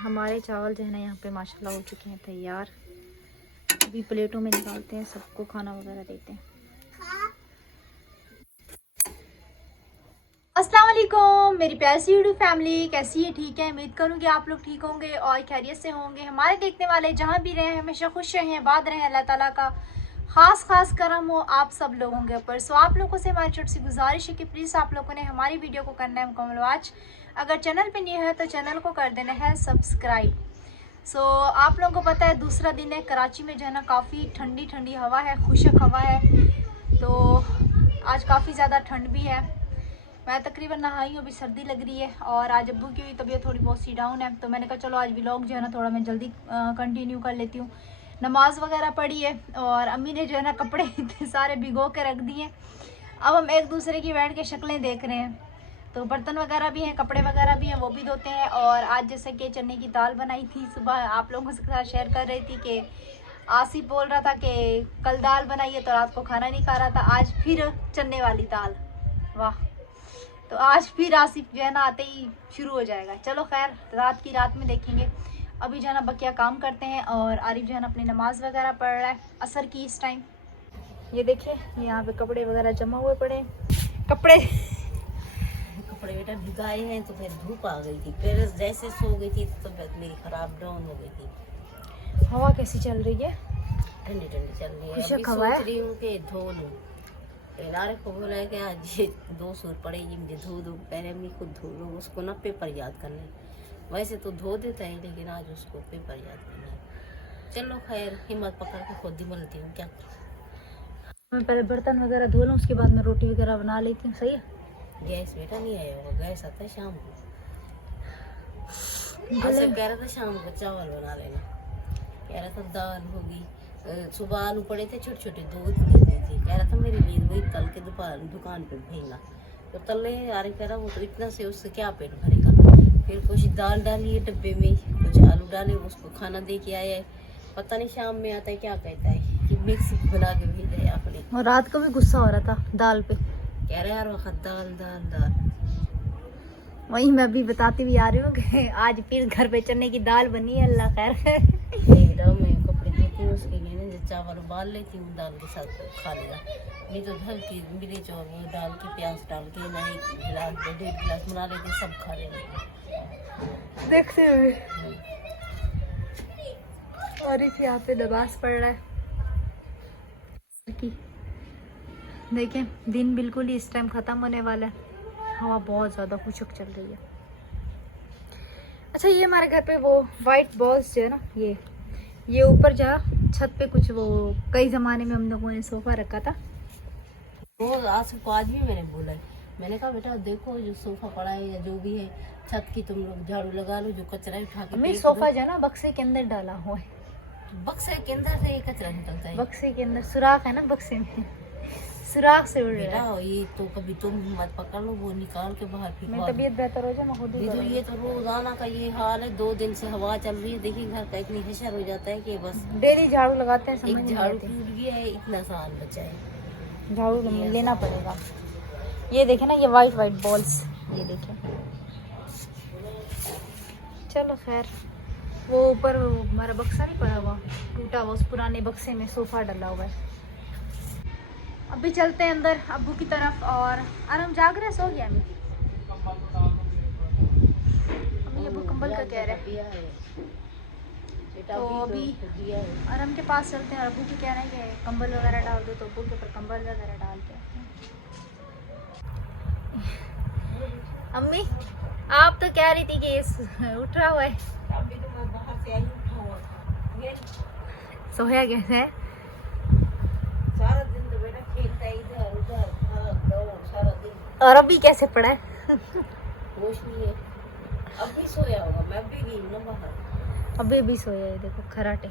हमारे चावल जो है ना यहाँ पे माशाल्लाह हो चुके हैं तैयार। अभी प्लेटों में निकालते हैं, सबको खाना वगैरह देते हैं। अस्सलाम वालेकुम मेरी प्यारी सी यूट्यूब फैमिली, कैसी है? ठीक है, उम्मीद करूँ कि आप लोग ठीक होंगे और खैरियत से होंगे। हमारे देखने वाले जहाँ भी रहें हमेशा खुश रहें, आबाद रहें। अल्लाह ताला का खास करम हो आप सब लोगों के ऊपर। सो आप लोगों से हमारी छोटी सी गुजारिश है कि प्लीज़ आप लोगों ने हमारी वीडियो को करना है मुकम्मल वॉच। अगर चैनल पे न्यू है तो चैनल को कर देना है सब्सक्राइब। सो आप लोगों को पता है दूसरा दिन है, कराची में जो है ना काफ़ी ठंडी ठंडी हवा है, खुशक हवा है। तो आज काफ़ी ज़्यादा ठंड भी है। मैं तकरीबन नहाई हूँ, अभी सर्दी लग रही है और आज अब्बू की भी तबीयत थोड़ी बहुत सी डाउन है। तो मैंने कहा चलो आज व्लॉग जो है ना थोड़ा मैं जल्दी कंटिन्यू कर लेती हूँ। नमाज वगैरह पढ़ी है और अम्मी ने जो है ना कपड़े इतने सारे भिगो के रख दिए। अब हम एक दूसरे की बैठ के शक्लें देख रहे हैं। तो बर्तन वगैरह भी हैं, कपड़े वगैरह भी हैं, वो भी धोते हैं। और आज जैसे कि चने की दाल बनाई थी, सुबह आप लोगों के साथ शेयर कर रही थी कि आसिफ बोल रहा था कि कल दाल बनाई है तो रात को खाना नहीं खा रहा था। आज फिर चने वाली दाल, वाह। तो आज फिर आसिफ जो है ना आते ही शुरू हो जाएगा। चलो खैर, रात की रात में देखेंगे। अभी जो है ना बकिया काम करते हैं और आरिफ जो है ना अपनी नमाज वगैरह पढ़ रहा है असर की इस टाइम। ये देखिए यहाँ पे कपड़े वगैरह जमा हुए पड़े। कपड़े बेटा भिगाए हैं तो फिर धूप आ गई थी, फिर जैसे सो गई थी तो तबीयत मेरी खराब डाउन हो गई थी। हवा कैसी चल रही है? ठंडी ठंडी चल रही है। अभी खुशक हवा है। सोच रही हूँ कि धो लूँ। लारे को बोला है कि आज ये 2 सूर पड़ेगी, मुझे धो दो। पहले अम्मी खुद धो लो, उसको ना पेपर याद करना है। वैसे तो धो देता है लेकिन आज उसको पेपर याद करना है। चलो खैर, हिम्मत पकड़ के खुद ही मिलती हूँ। क्या मैं पहले बर्तन वगैरह धो लूँ, उसके बाद मैं रोटी वगैरह बना लेती हूँ। सही है। गैस बेटा नहीं आया होगा, गैस आता है शाम को। भले कह रहा था शाम को चावल बना लेना, कह रहा था दाल होगी। सुबह आलू पड़े थे छोटे छोटे, 2 इतने थे। कह रहा था मेरे लिए वही तल के दोपहर दुकान पे भेजना। तो तले अरे कह रहा वो तो इतना से उससे क्या पेट भरेगा। फिर कुछ दाल डाली है डब्बे में, कुछ आलू डाले, उसको खाना दे के आया है। पता नहीं शाम में आता है क्या कहता है कि मिक्स बना के भेजा है आपने। और रात को भी गुस्सा हो रहा था दाल पे, कह रहा यार वक्त दाल दाल दाल। वही मैं भी बताती भी आ रही हूँ कि आज फिर घर पे चने की दाल बनी है। अल्लाह खैर मैं कपड़े धोती हूँ, उसके लिए ना चावल उबाल लेती हूँ, दाल के साथ खा लिया। नहीं तो धर की मिर्च और वो डाल के प्याज डाल के ना 1 गिलास 1.5 गिलास बना लेते, सब खा लेते। देखते हुए और इस यहाँ पे नमाज पढ़ रहा है। देखें दिन बिल्कुल ही इस टाइम ख़त्म होने वाला है। हवा बहुत ज़्यादा खुशक चल रही है। अच्छा, ये हमारे घर पे वो वाइट बॉल्स जो है ना, ये ऊपर जहाँ छत पे कुछ वो कई ज़माने में हम लोगों ने सोफ़ा रखा था। वो आज भी मैंने बोला है, मैंने कहा बेटा देखो जो सोफा पड़ा है या जो भी है, छत की तुम लोग झाड़ू लगा लो, जो कचरा उठा के मैं सोफ़ा जो है ना बक्से के अंदर डाला हुआ है। बक्से के अंदर से ये कचरा निकलता है। बक्से के अंदर सुराख है ना, बक्से में सुराख से उड़ रहा है। ये तो कभी तुम हिम्मत पकड़ लो, वो निकाल के बाहर फेंको। मेरी तबीयत बेहतर हो जाए मैं खुद ही करूँगी। ये तो रोजाना का ये हाल है। 2 दिन से हवा चल रही है, देखिए घर का इतनी हशर हो जाता है कि बस डेली झाड़ू लगाते हैं, समझ एक नहीं झाड़ू आती। टूट गया है, इतना साल बचा है, झाड़ू लेना पड़ेगा। ये देखे ना, ये वाइट बॉल्स, ये देखें। चलो खैर, वो ऊपर हमारा बक्सा नहीं पड़ा हुआ, टूटा हुआ, उस पुराने बक्से में सोफा डला हुआ है। अभी चलते हैं अंदर अब्बू की तरफ। और आराम जाग रहे, सो गया अम्मी? अम्मी अब्बू कंबल का कह रहे हैं। तो अभी आराम के पास चलते हैं और अब्बू की कह रहे हैं कि कंबल वगैरह डाल दो, तो अब्बू के ऊपर कंबल वगैरह डाल के। अम्मी आप तो कह रही थी कि ये उठ रहा हुआ है, सोया कैसे है? सारा दिन तो बेटा खेलता है इधर उधर, सारा दिन। और अभी कैसे पड़ा है? होश नहीं है, अभी सोया होगा। मैं भी गई ना बाहर, अभी भी सोया है। देखो खराटे,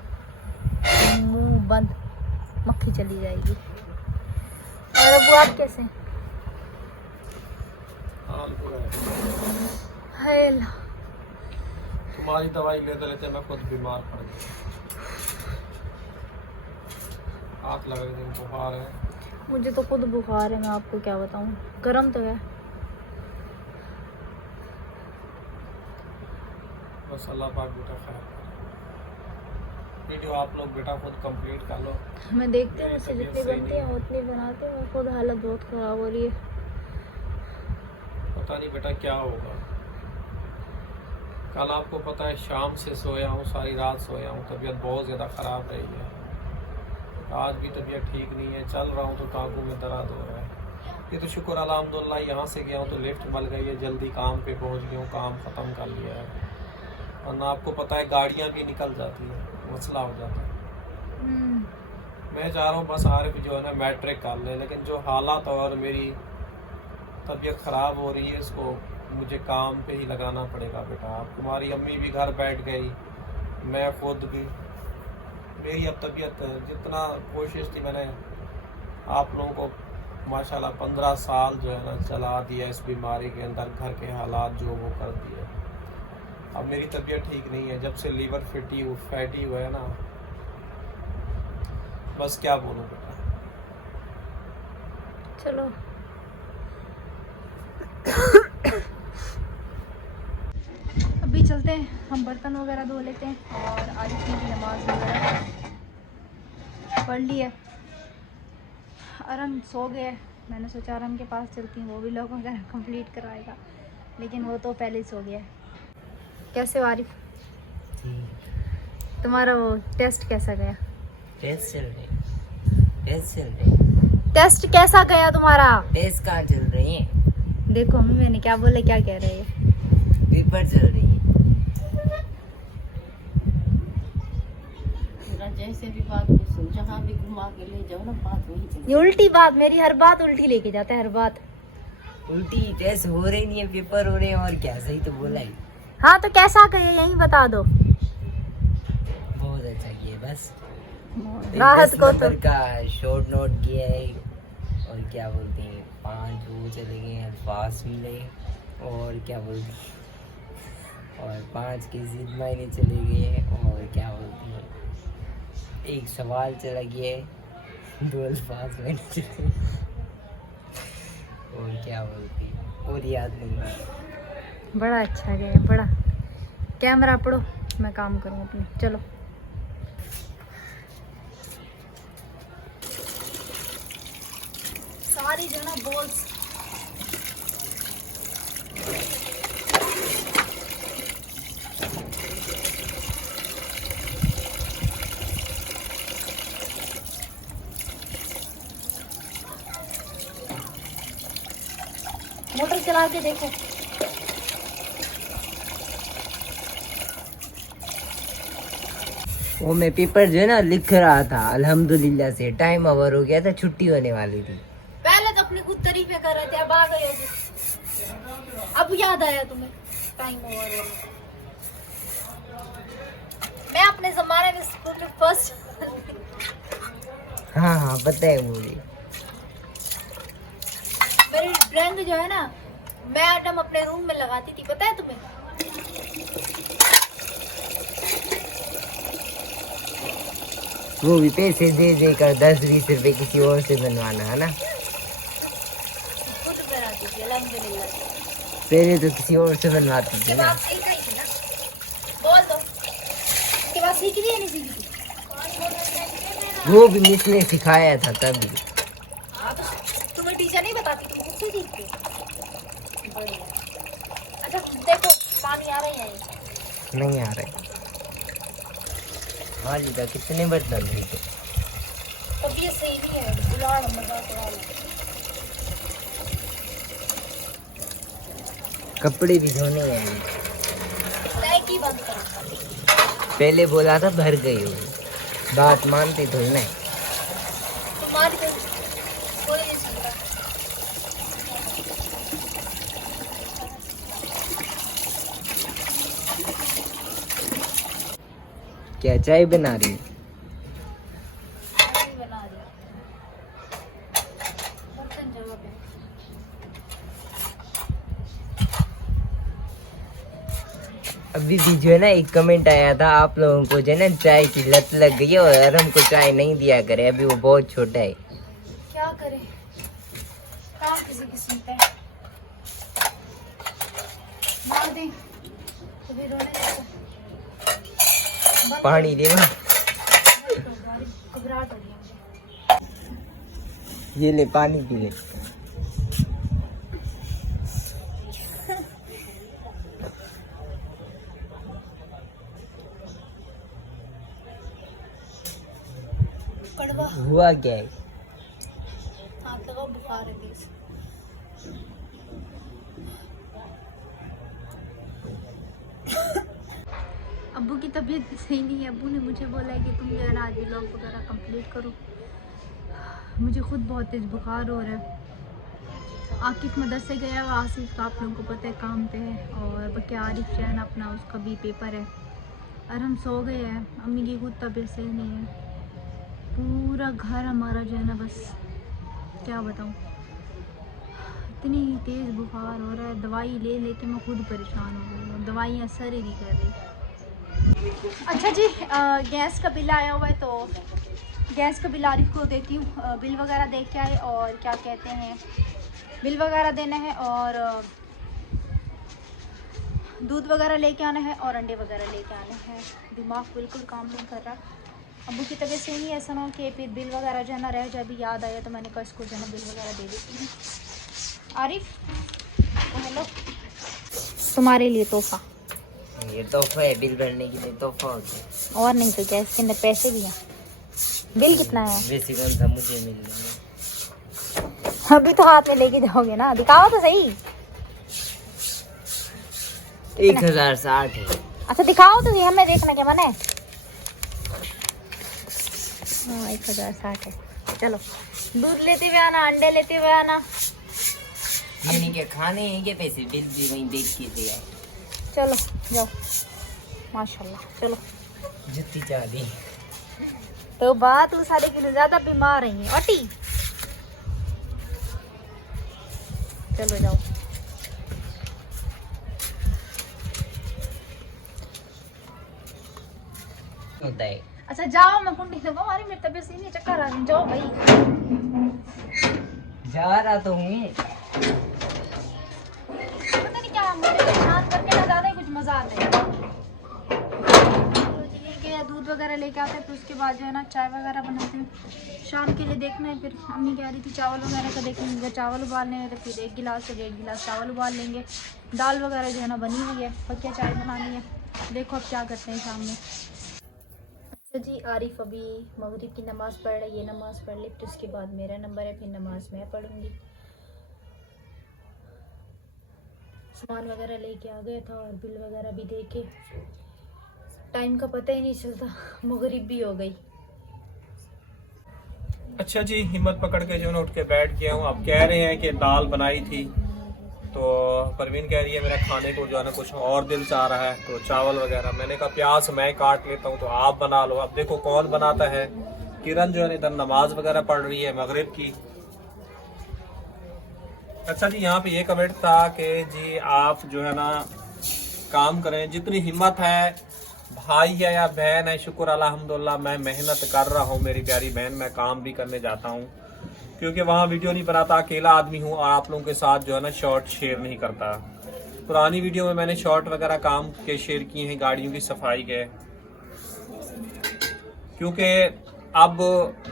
मुंह बंद, मक्खी चली जाएगी। और अबू आप कैसे हैं? तुम्हारी दवाई लेते लेते मैं खुद बीमार पड़ गया। हाथ लगे थे, बुखार है। मुझे तो खुद बुखार है, मैं आपको क्या बताऊं। गर्म तो है। बस अल्लाह पाक बेटा खराब करे। वीडियो आप लोग बेटा खुद कंप्लीट कर लो। मैं देखती हूँ मुझसे जितनी बनती है उतनी बनाती हूँ। खुद हालत बहुत ख़राब हो रही है। पता नहीं बेटा क्या होगा। कल आपको पता है शाम से सोया हूँ, सारी रात सोया हूँ, तबीयत बहुत ज़्यादा ख़राब रही है। आज भी तबीयत ठीक नहीं है, चल रहा हूँ तो टांगों में दर्द हो रहा है। ये तो शुक्र अल्हम्दुलिल्लाह यहाँ से गया हूँ तो लिफ्ट मिल गई है, जल्दी काम पे पहुँच गया हूँ, काम ख़त्म कर लिया है। वरना आपको पता है गाड़ियाँ भी निकल जाती हैं, मसला हो जाता है। मैं चाह रहा हूँ बस आरिफ जो है ना मैट्रिक कर ले, लेकिन जो हालात और मेरी तबीयत ख़राब हो रही है इसको मुझे काम पे ही लगाना पड़ेगा बेटा। आप तुम्हारी अम्मी भी घर बैठ गई, मैं खुद भी, मेरी अब तबीयत जितना कोशिश थी मैंने आप लोगों को माशाल्लाह 15 साल जो है ना चला दिया इस बीमारी के अंदर, घर के हालात जो वो कर दिए। अब मेरी तबीयत ठीक नहीं है, जब से लीवर फैटी हुआ है ना, बस क्या बोलूं बेटा। चलो अभी चलते हैं, हम बर्तन वगैरह धो लेते हैं और आज की नमाज वगैरह पढ़ ली है। अरम सो गए, मैंने सोचा अरम के पास चलती हूँ, वो भी लोग वगैरह कंप्लीट कराएगा, लेकिन वो तो पहले ही सो गया है। कैसे हो आरिफ? तुम्हारा वो टेस्ट कैसा गया? टेस्ट चल रही टेस्ट कैसा गया तुम्हारा? टेस्ट कहाँ चल रही है? देखो मम्मी मैंने क्या बोले, क्या कह रहे हैं? पेपर चल रही है। जैसे भी बात को सुन, जहाँ भी घुमा के ले जाओ ना बात वही चल। ये उल्टी बात, मेरी हर बात उल्टी लेके जाता है, हर बात उल्टी। टेस्ट हो रही नहीं है, पेपर हो रहे हैं, और क्या? सही तो बोला ही। हाँ तो कैसा गया यही बता दो। बहुत अच्छा किया, बस राहत 10 को तो नंबर का शॉर्ट नोट किया है, और क्या बोलते हैं 5 वो चले गए, अल्फाज मिले, और क्या बोलते हैं, और 5 के जिद मायने चले गए, और क्या बोलते हैं 1 सवाल चला गया है, 2 अल्फाज मायने चले गए, और क्या बोलते हैं और याद नहीं। बड़ा अच्छा गया, बड़ा। कैमरा पढ़ो, मैं काम करूँ अपने। चलो सारी जो ना बॉल्स मोटर चला के देखो। वो मैं पेपर जो है ना लिख रहा था, अल्हम्दुलिल्लाह से टाइम ओवर हो गया था, छुट्टी होने वाली थी। पहले तो अपनी खुद तारीफें कर रहे थे, अब आ गए हो। अब याद आया तुम्हें टाइम ओवर हो गया। मैं अपने जमाने में स्कूल में फर्स्ट हाँ हाँ पता है मुझे। मेरी ड्राइंग जो है ना मैडम अपने रूम में लगाती थी, पता है तुम्हें? वो भी पैसे दे देकर 10-20 रुपए किसी और से बनवाना है ना। खुद बनाती थी अल्हम्दुलिल्लाह। पहले तो किसी और से बनवाती थी ना। बात सही कही थी ना, बोल दो। इसके बाद सीख ली या नहीं सीखी थी? वो भी मिस ने सिखाया था तभी। हाँ तो तुम्हें टीचर नहीं बताती, तुम खुद से सीखते। बढ़िया। अच्छा देखो पानी आ रही है? नहीं आ रहे। हाँ जी, कितने बर्तन थे? तबीयत सही नहीं है, बुला मजा तो कपड़े भी धोने हैं। टैंकी बंद करो। पहले बोला था भर गई हो, बात मानते थोड़ी ना। तुम्हारी तो कोई नहीं सुनता। क्या चाय बना रही? नहीं बना रही, बर्तन जगह पे। अभी भी जो है ना एक कमेंट आया था, आप लोगों को जो है ना चाय की लत लग गई है और अरम को चाय नहीं दिया करे, अभी वो बहुत छोटा है। क्या करें, काम किसी की सुनते हैं। मार दें तो अभी रोने लगो। पानी देना। घबराहट हो रही है मुझे। ये ले पानी पी ले। कड़वा हुआ क्या है? हाथ लगाओ, बुखार है प्लीज। अब्बू की तबीयत सही नहीं है। अब्बू ने मुझे बोला है कि तुम जो है ना आज व्लॉग वगैरह कंप्लीट करो। मुझे खुद बहुत तेज़ बुखार हो रहा है। आकिफ मदरसे गया हुआ, आसिफ का आप लोगों को पता है काम पे है, और बाकी आरिफ जो है ना अपना उसका भी पेपर है, और हम सो गए हैं। अम्मी की खुद तबीयत सही नहीं है। पूरा घर हमारा जो है ना बस क्या बताऊँ, इतनी तेज़ बुखार हो रहा है। दवाई ले लेके मैं खुद परेशान हो गई हूँ, दवाई असर ही नहीं कर रही। अच्छा जी, गैस का बिल आया हुआ है तो गैस का बिल आरिफ को देती हूँ। बिल वगैरह दे के आए और क्या कहते हैं, बिल वगैरह देना है और दूध वगैरह लेके आना है और अंडे वगैरह लेके आने हैं। दिमाग बिल्कुल काम नहीं कर रहा। अब्बू की तबीयत सही नहीं है, ऐसा ना हो कि फिर बिल वगैरह जो है ना रह जाए। अभी याद आया तो मैंने कहा इसको जो है ना बिल वगैरह दे देती हूँ। आरिफ, हेलो, तुम्हारे लिए तोहफा। ये तोहफा है, बिल भरने के लिए तोहफा होता है। और नहीं तो क्या, इसके अंदर पैसे भी हैं। बिल कितना है? वैसे कौन सा मुझे मिल जाएगा? अभी तो हाथ में लेके जाओगे ना, दिखाओ तो सही। 1060 है। अच्छा दिखाओ तो सही, हमें देखना क्या मन है। हाँ 1060 है। चलो दूध लेते हुए आना, अंडे लेते हुए आना। ये नहीं के खाने हैं के पैसे, बिल भी वहीं देख के दे आए। चलो जाओ, माशाल्लाह। चलो जुत्ती चाह दी तो बात तू सारे किलो ज्यादा बीमार रही है अटी। चलो जाओ। होता है। अच्छा जाओ, मैं कुंडी लगा, हमारी मेरी तबीयत सही नहीं, चक्कर आ रही। जाओ भाई। जा रहा तो हूँ। पता नहीं क्या मुझे परेशान करके ना ज्यादा ही कुछ मजा आता है। तो ये कि दूध वगैरह लेके आते हैं, फिर उसके बाद जो है ना चाय वगैरह बनाते हैं। शाम के लिए देखना है, फिर अम्मी कह रही थी चावल वगैरह का देखेंगे। अगर चावल उबालने हैं तो फिर 1 गिलास से 1.5 गिलास चावल उबाल लेंगे। दाल वगैरह जो है ना बनी हुई है, और क्या चाय बनानी है। देखो अब क्या करते हैं शाम में। अच्छा जी, आरिफ अभी मगरिब की नमाज़ पढ़ रहा है। ये नमाज़ पढ़ ले, फिर उसके बाद मेरा नंबर है, फिर नमाज मैं पढ़ूंगी। सामान वगैरह लेके आ गया था और बिल वगैरह भी दे के, टाइम का पता ही नहीं चलता, मगरिब भी हो गई। अच्छा जी, हिम्मत पकड़ के जो है उठ के बैठ गया हूँ। अब कह रहे हैं कि दाल बनाई थी, तो परवीन कह रही है मेरा खाने को जो है ना कुछ और दिल चाह रहा है, तो चावल वगैरह। मैंने कहा प्याज मैं काट लेता हूँ तो आप बना लो। अब देखो कौन बनाता है। किरण जो है इधर नमाज वगैरह पढ़ रही है मगरिब की। अच्छा जी, यहाँ पे ये कमेंट था कि जी आप जो है ना काम करें, जितनी हिम्मत है, भाई है या बहन है, शुक्र अल्हम्दुलिल्लाह मैं मेहनत कर रहा हूँ मेरी प्यारी बहन। मैं काम भी करने जाता हूँ क्योंकि वहाँ वीडियो नहीं बनाता, अकेला आदमी हूँ और आप लोगों के साथ जो है ना शॉर्ट शेयर नहीं करता। पुरानी वीडियो में मैंने शॉर्ट वगैरह काम के शेयर किए हैं, गाड़ियों की सफाई के, क्योंकि अब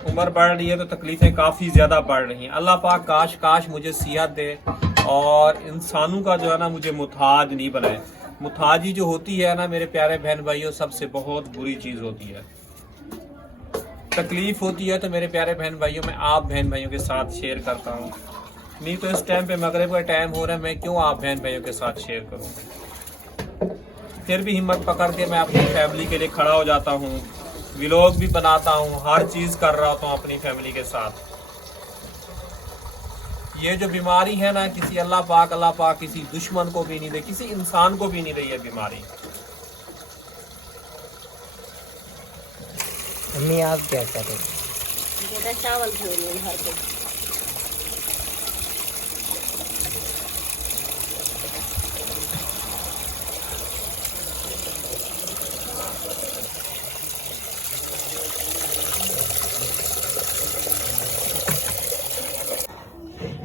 उम्र बढ़ रही है तो तकलीफें काफ़ी ज़्यादा बढ़ रही हैं। अल्लाह पाक काश मुझे सेहत दे और इंसानों का जो है ना मुझे मुताज नहीं बनाए। मुताजी जो होती है ना मेरे प्यारे बहन भाइयों, सबसे बहुत बुरी चीज़ होती है। तकलीफ होती है तो मेरे प्यारे बहन भाइयों मैं आप बहन भाइयों के साथ शेयर करता हूँ, नहीं तो इस टाइम पे मगरिब का टाइम हो रहा है, मैं क्यों आप बहन भाइयों के साथ शेयर करूँ। फिर भी हिम्मत पकड़ के मैं अपनी फैमिली के लिए खड़ा हो जाता हूँ, व्लॉग भी बनाता हूँ, हर चीज़ कर रहा हूँ अपनी फैमिली के साथ। ये जो बीमारी है ना, किसी अल्लाह पाक किसी दुश्मन को भी नहीं दे, किसी इंसान को भी नहीं दे ये बीमारी। अम्मी आप क्या कर रहे हैं? चावल धो रही हूँ भर के।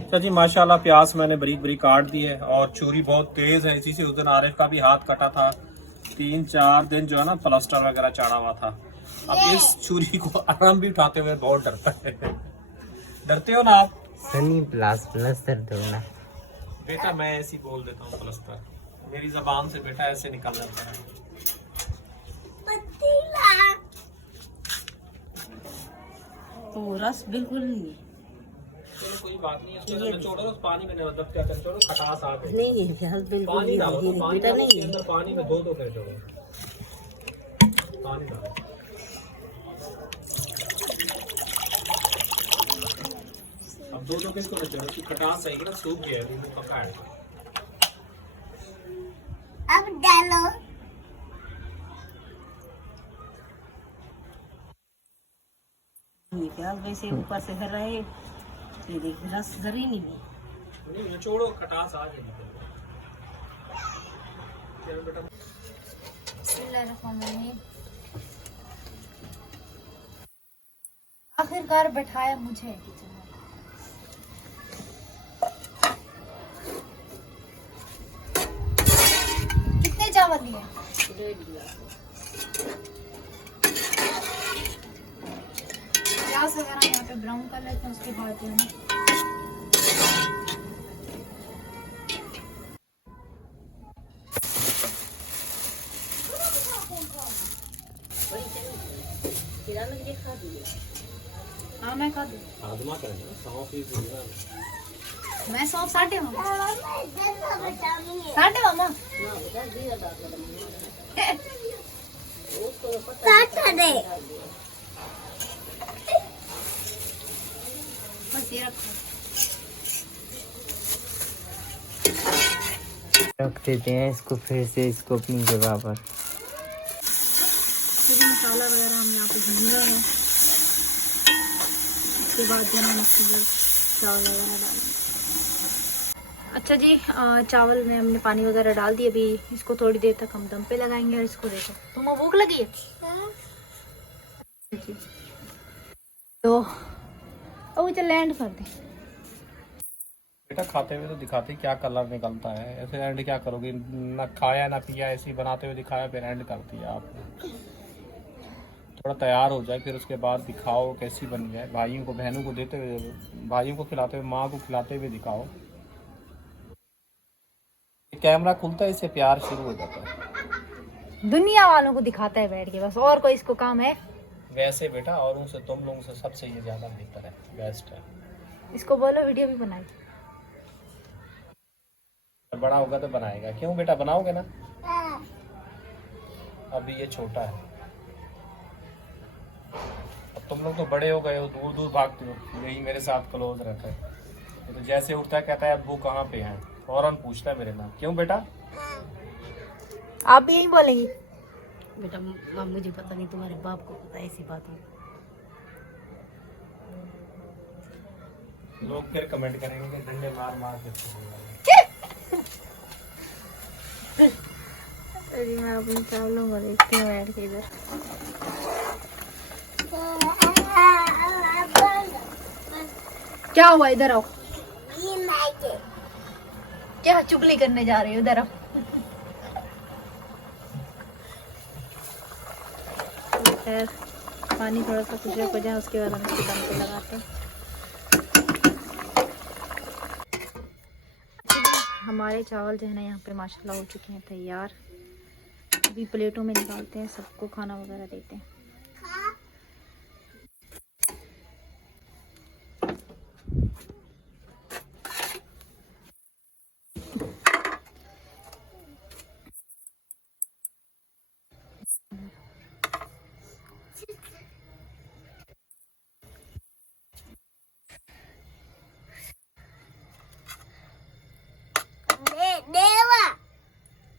अच्छा जी, माशाल्लाह प्याज मैंने बरीक बरीक काट दी है और छुरी बहुत तेज़ है, इसी से उस दिन आरिफ का भी हाथ कटा था। 3-4 दिन जो है ना प्लास्टर वगैरह चढ़ा हुआ था। अब इस छुरी को आराम भी उठाते हुए बहुत डरता है। डरते हो ना आप? सनी प्लास्टर दो ना। बेटा मैं ऐसे ही बोल देता हूँ प्लास्टर, मेरी जबान से बेटा ऐसे निकल जाता है। तो रस बिल्कुल नहीं है। चलो कोई बात नहीं, इसको निचोड़ो उस पानी में, मतलब क्या निचोड़ो, खटास आ गई। नहीं नहीं प्याज बिल्कुल पानी डालो तो, पानी बेटा डालो, उसके नहीं। अंदर पानी में धो के निचोड़ो, पानी डालो। अब दो के इसको निचोड़ो कि खटास आएगी ना, सूख गया है, नींबू पका है। अब डालो। प्याज वैसे ऊपर से भर रहे, ये देख रस जरी नहीं। नहीं निचोड़ो, खटास आ जाएगी। चलो बेटा। बिस्मिल्लाहिर्रहमानिर्रहीम। आखिरकार बैठाया मुझे किचन में। कितने चावल लिए? 1.5 गिलास। प्याज वगैरह यहाँ पे ब्राउन कर लेते हैं, उसके बाद जो है ना खा दिए। हाँ मैं खा दूँ। आदमा करेंगे ना, 100% मैं 100 साढ़े मामा साढ़े मामा बस ये रखो। रख देते हैं इसको फिर से इसको अपनी जगह पर। मसाला वगैरह हम यहाँ पे भून रहे हैं, उसके बाद जो है चावल वगैरह डालेंगे। अच्छा जी, चावल में हमने पानी वगैरह डाल दिया। अभी इसको थोड़ी देर तक हम दम पे लगाएंगे। और इसको देखो, तुम्हें भूख लगी है? जी तो अब चल लैंड कर दे। बेटा खाते हुए तो दिखाते क्या कलर निकलता है, ऐसे एंड क्या करोगे? ना खाया ना पिया, ऐसे ही बनाते हुए दिखाया, फिर एंड कर दिया आपने। थोड़ा तैयार हो जाए फिर उसके बाद दिखाओ कैसी बनी है। भाइयों को बहनों को देते हुए, भाइयों को खिलाते हुए, माँ को खिलाते हुए दिखाओ। कैमरा खुलता है इससे प्यार शुरू हो जाता है। दुनिया वालों को दिखाता है बैठ के, बस और कोई इसको काम है? वैसे बेटा औरों से, तुम लोगों से सबसे ये ज्यादा बेहतर है, बेस्ट है। इसको बोलो वीडियो भी बनाए। बड़ा होगा तो बनाएगा। क्यों बेटा, बनाओगे ना? अभी ये छोटा है, अब तुम लोग तो बड़े हो गए हो, दूर दूर भागते हो, यही मेरे साथ क्लोज रहता है। तो जैसे उठता है कहता है अब्बू कहाँ पे हैं, फौरन पूछता है मेरे नाम। क्यों बेटा? आप भी यही बोलेंगी? बेटा मुझे पता नहीं, तुम्हारे बाप को पता है ऐसी बात है। लोग फिर कमेंट करेंगे कि डंडे मार मार के। अरे मैं अपने चावलों को देखती हूँ बैठ के इधर। क्या हुआ? इधर आओ। क्या चुगली करने जा रही हो? इधर आओ। खैर पानी थोड़ा सा कुछ हो जाए, उसके बाद हम इसको दम पे लगाते हैं। हमारे चावल जो है ना यहाँ पे माशाल्लाह हो चुके हैं तैयार। अभी प्लेटों में निकालते हैं, सबको खाना वगैरह देते हैं।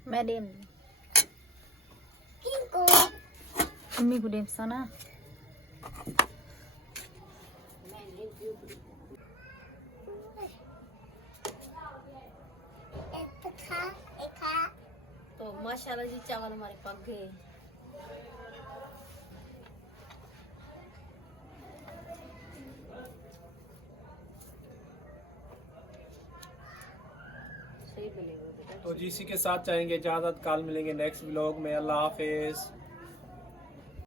मैं डेम अम्मी को डेम सा ना। तो माशाल्लाह जी चावल हमारे पक गए। सही बनेगा। तो जी इसी के साथ चाहेंगे इजाज़त, कल मिलेंगे नेक्स्ट व्लॉग में। अल्लाह हाफिज़।